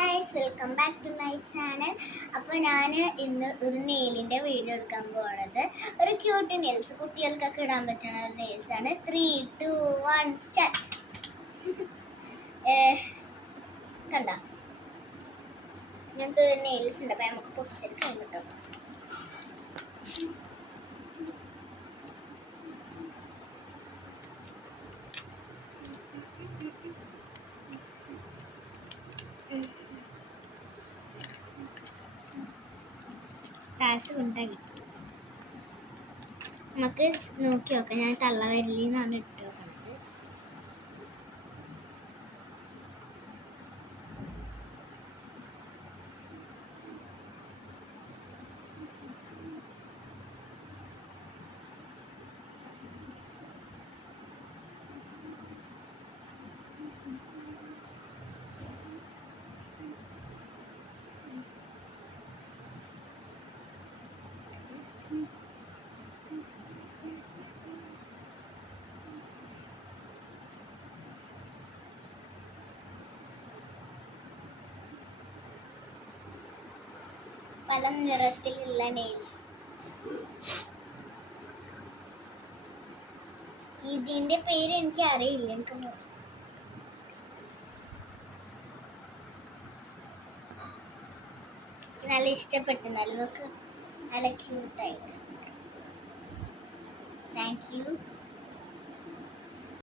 Guys, welcome back to my channel. അപ്പോൾ ഞാൻ ഇന്ന് ഒരു നെയിലിൻ്റെ വീഡിയോ എടുക്കാൻ പോകുന്നത് ഒരു ക്യൂട്ട് നെയിൽസ്, കുട്ടികൾക്കൊക്കെ ഇടാൻ പറ്റുന്ന ഒരു നെയിൽസ് ആണ്. 3, 2, 1 സ്റ്റാർട്ട്. കണ്ട ഇങ്ങനത്തെ ഒരു നെയിൽസ് ഉണ്ട്. അപ്പോൾ നമുക്ക് പൊട്ടിച്ചെടുക്കാൻ കിട്ടും. താഴത്ത് കൊണ്ടാ കിട്ടി. നമുക്ക് നോക്കി നോക്കാം. ഞാൻ തള്ളവരലിന്നാണ് ഇട്ട് നോക്കുന്നത്. പല നിറത്തിലുള്ള നെയിൽസ്. ഇതിന്റെ പേര് എനിക്ക് അറിയില്ല. എനിക്ക് നല്ല ഇഷ്ടപ്പെട്ടു. നല്ല ക്യൂട്ടായി. Thank you.